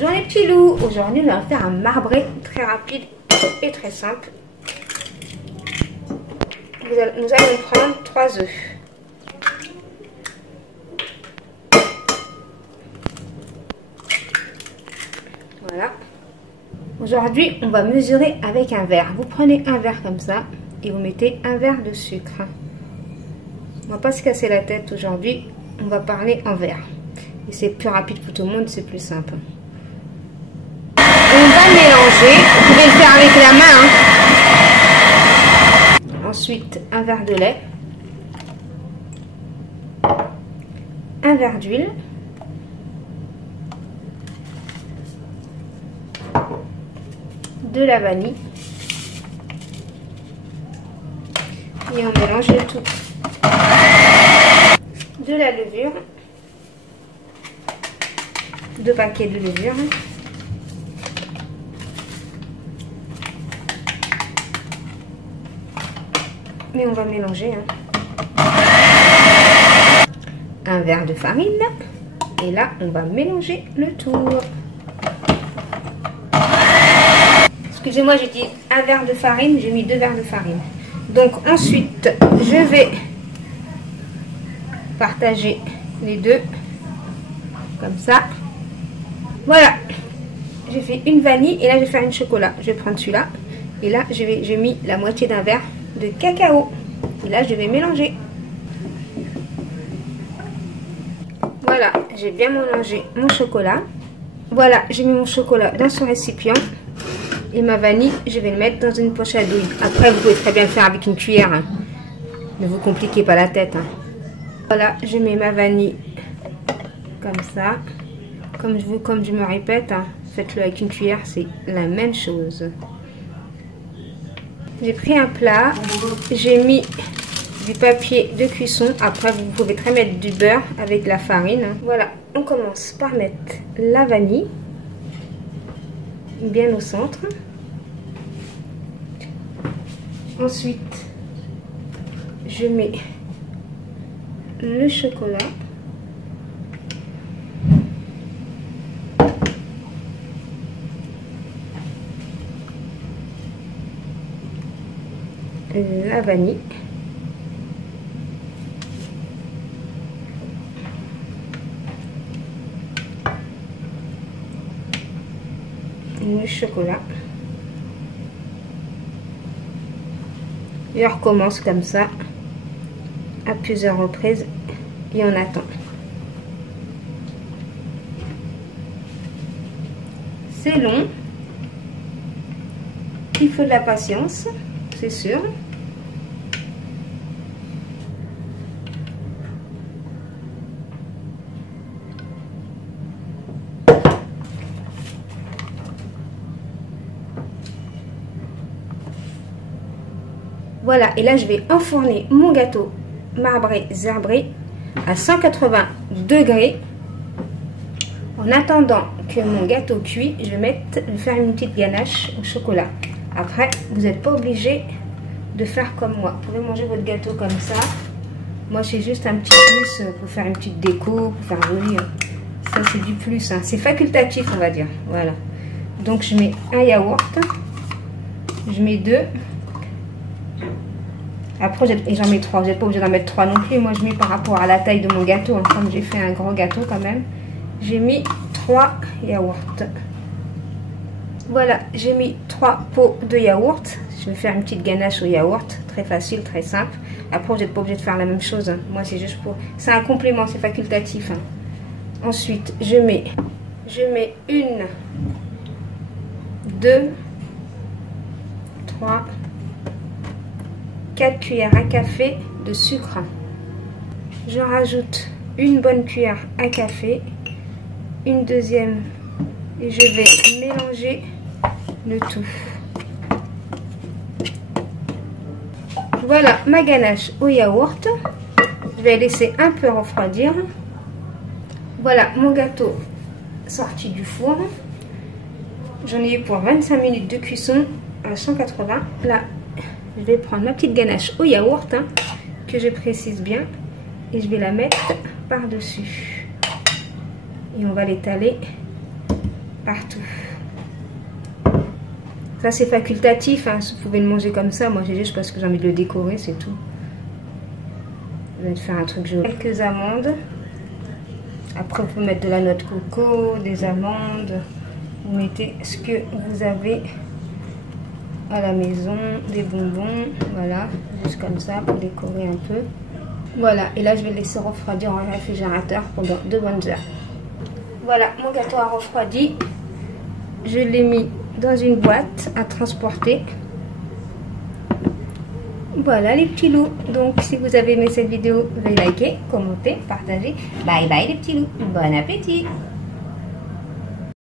Bonjour les petits loups. Aujourd'hui, on va faire un marbré très rapide et très simple. Nous allons prendre 3 œufs. Voilà. Aujourd'hui, on va mesurer avec un verre. Vous prenez un verre comme ça et vous mettez un verre de sucre. On va pas se casser la tête aujourd'hui. On va parler en verre. Et c'est plus rapide pour tout le monde, c'est plus simple. On va mélanger. Vous pouvez le faire avec la main. Ensuite, un verre de lait. Un verre d'huile. De la vanille. Et on mélange le tout. De la levure. 2 paquets de levure. Et on va mélanger. Un verre de farine. Et là, on va mélanger le tout. Excusez-moi, j'ai dit un verre de farine. J'ai mis 2 verres de farine. Donc ensuite, je vais partager les deux. Comme ça. Voilà. J'ai fait une vanille. Et là, je vais faire une chocolat. Je vais prendre celui-là. Et là, j'ai mis la moitié d'un verre de cacao. Et là, je vais mélanger. Voilà, j'ai bien mélangé mon chocolat. Voilà, j'ai mis mon chocolat dans son récipient. Et ma vanille, je vais le mettre dans une poche à douille. Après, vous pouvez très bien le faire avec une cuillère. Hein. Ne vous compliquez pas la tête. Hein. Voilà, je mets ma vanille comme ça. Comme je me répète, hein, faites-le avec une cuillère, c'est la même chose. J'ai pris un plat, j'ai mis du papier de cuisson. Après, vous pouvez très bien mettre du beurre avec la farine. Voilà, on commence par mettre la vanille bien au centre. Ensuite, je mets le chocolat. La vanille. Le chocolat. Et on recommence comme ça à plusieurs reprises et on attend. C'est long. Il faut de la patience, c'est sûr. Voilà, et là je vais enfourner mon gâteau marbré zerbré à 180 degrés. En attendant que mon gâteau cuit, je vais faire une petite ganache au chocolat. Après, vous n'êtes pas obligé de faire comme moi. Vous pouvez manger votre gâteau comme ça. Moi, c'est juste un petit plus pour faire une petite déco, pour faire joli. Ça, c'est du plus. Hein. C'est facultatif, on va dire. Voilà. Donc, je mets un yaourt. Je mets 2. Après, j'en mets 3. Vous n'êtes pas obligé d'en mettre 3 non plus. Moi, je mets par rapport à la taille de mon gâteau. Hein. Comme j'ai fait un grand gâteau quand même. J'ai mis 3 yaourts. Voilà, j'ai mis 3 pots de yaourt. Je vais faire une petite ganache au yaourt. Très facile, très simple. Après, vous n'êtes pas obligé de faire la même chose. Hein. Moi, c'est juste pour... C'est un complément, c'est facultatif. Hein. Ensuite, je mets 1, 2, 3, 4 cuillères à café de sucre. Je rajoute une bonne cuillère à café, une deuxième, et je vais mélanger le tout. Voilà ma ganache au yaourt. Je vais laisser un peu refroidir. Voilà mon gâteau sorti du four. J'en ai eu pour 25 minutes de cuisson à 180. Là, je vais prendre ma petite ganache au yaourt, hein, que je précise bien, et je vais la mettre par-dessus. Et on va l'étaler partout. Ça c'est facultatif, hein. Vous pouvez le manger comme ça. Moi j'ai juste parce que j'ai envie de le décorer, c'est tout. Vous allez faire un truc joli. Quelques amandes. Après vous pouvez mettre de la noix de coco, des amandes. Vous mettez ce que vous avez à la maison, des bonbons, voilà, juste comme ça pour décorer un peu. Voilà, et là je vais le laisser refroidir en réfrigérateur pendant 2 bonnes heures. Voilà, mon gâteau a refroidi. Je l'ai mis dans une boîte à transporter. Voilà les petits loups. Donc si vous avez aimé cette vidéo, veuillez liker, commenter, partager. Bye bye les petits loups. Bon appétit.